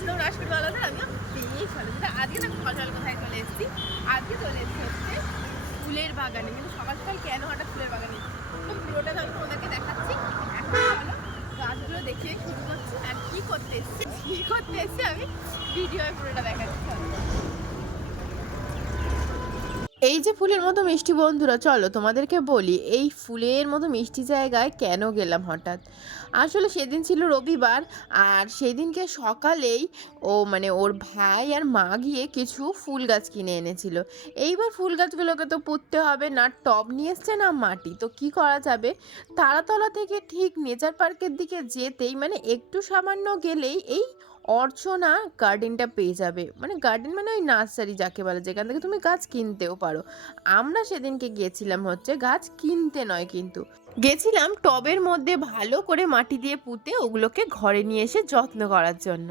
ছিল রাজকীয়ওয়ালাদের, আমিও বেশ ভালো ছিল। আজকে না সকাল সকাল কোথায় চলে এসেছি, আজকে চলে এসেছি হচ্ছে ফুলের বাগানে। কিন্তু সকাল সকাল কেন হঠাৎ ফুলের বাগানে, তো পুরোটা তাহলে তোমাদেরকে দেখাচ্ছি। এখন চলো গাছগুলো দেখে শুরু করছি আর কী করতে এসেছি আমি ভিডিওয় পুরোটা দেখাচ্ছি। এই যে ফুলের মতো মিষ্টি বন্ধুরা, চলো তোমাদেরকে বলি এই ফুলের মতো মিষ্টি জায়গায় কেন গেলাম হঠাৎ। আসলে সেদিন ছিল রবিবার, আর সেদিনকে সকালেই মানে ওর ভাই আর মা গিয়ে কিছু ফুল গাছ কিনে এনেছিল। এইবার ফুল গাছগুলোকে তো পুঁততে হবে, না টব নিয়ে এসছে না মাটি, তো কি করা যাবে। তারাতলা থেকে ঠিক নেচার পার্কের দিকে যেতেই মানে একটু সামান্য গেলেই এই অর্চনা গার্ডেনটা পেয়ে যাবে। মানে গার্ডেন মানে ওই নার্সারি যাকে বলে, যেখান থেকে তুমি গাছ কিনতেও পারো। আমরা সেদিনকে গিয়েছিলাম হচ্ছে গাছ কিনতে নয়, কিন্তু গেছিলাম টবের মধ্যে ভালো করে মাটি দিয়ে পুঁতে ওগুলোকে ঘরে নিয়ে এসে যত্ন করার জন্য।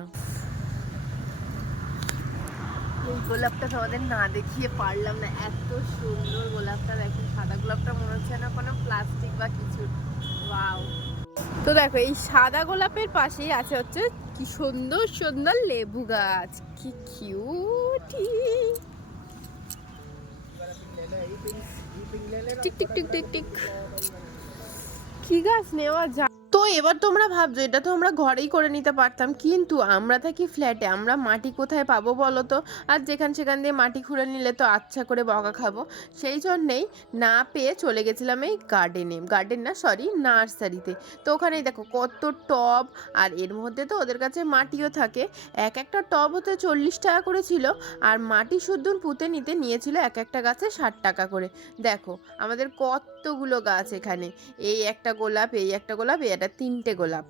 এই গোলাপটা তোমাদের না দেখিয়ে পারলাম না, এত সুন্দর গোলাপটা। দেখুন সাদা গোলাপটা মনে হচ্ছে না কোনো প্লাস্টিক বা কিছু। ওয়াও। তো দেখো এই সাদা গোলাপের পাশেই আছে হচ্ছে কি সুন্দর সুন্দর লেবু গাছ, কি cutie. Tick tick tick tick tick. কি গাছ নেওয়া যায়। তো এবার তোমরা ভাবছো এটা তো আমরা ঘরেই করে নিতে পারতাম, কিন্তু আমরা থাকি ফ্ল্যাটে, আমরা মাটি কোথায় পাবো বলো তো। আর সেখান দিয়ে মাটি খুঁড়ে নিলে তো আচ্ছা করে বকা খাবো। সেই জন্যেই না পেয়ে চলে গেছিলাম এই গার্ডেন না সরি নার্সারিতে। তো ওখানেই দেখো কত টব, আর এর মধ্যে তো ওদের কাছে মাটিও থাকে। একটা টব হতে 40 টাকা করে ছিল, আর মাটি শুদ্ধ পুঁতে নিতে নিয়েছিল একটা গাছে 60 টাকা করে। দেখো আমাদের কতগুলো গাছ এখানে, এই একটা গোলাপ, এই একটা গোলাপ, এই একটা 3টে গোলাপ।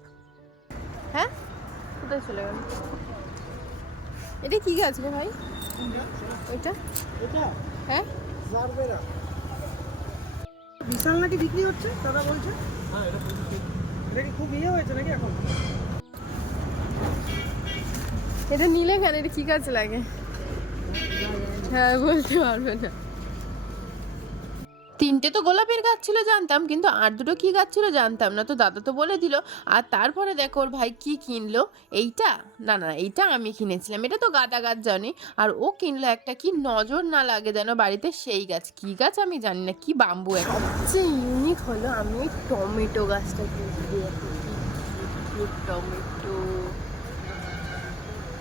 হ্যাঁ কোথায় চলে গেল? এটা কি গাছ রে ভাই? ওইটা হ্যাঁ বিশাল নাকি বিক্রি হচ্ছে দাদা বলছে। হ্যাঁ এটা কি খুব ইয়ে হয়েছে নাকি এখন? এটা নিলে কেন, এটা কি গাছ লাগে? হ্যাঁ বলতে পারবে না। 3টে তো গোলাপের গাছ ছিল জানতাম, কিন্তু আর 2টো কি গাছ ছিল জানতাম না। তো দাদা তো বলে দিল। আর তারপরে দেখো ওর ভাই কি কিনলো, এইটা না এইটা আমি কিনেছিলাম, এটা তো গাঁদা গাছ জানি। আর ও কিনলো একটা কি নজর না লাগে যেন বাড়িতে, সেই গাছ কি গাছ আমি জানি না, কি বাম্বু। সবচেয়ে ইউনিক হলো আমি ওই টমেটো গাছটা কিনছি, টমেটো।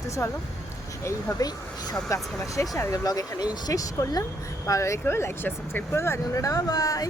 তো চলো এইভাবেই সব গাছ কেনা শেষ, আজকের ব্লগ এখানেই শেষ করলাম। ভালো লেগে লাইক শেয়ার সাবস্ক্রাইব করে দাও। বাই।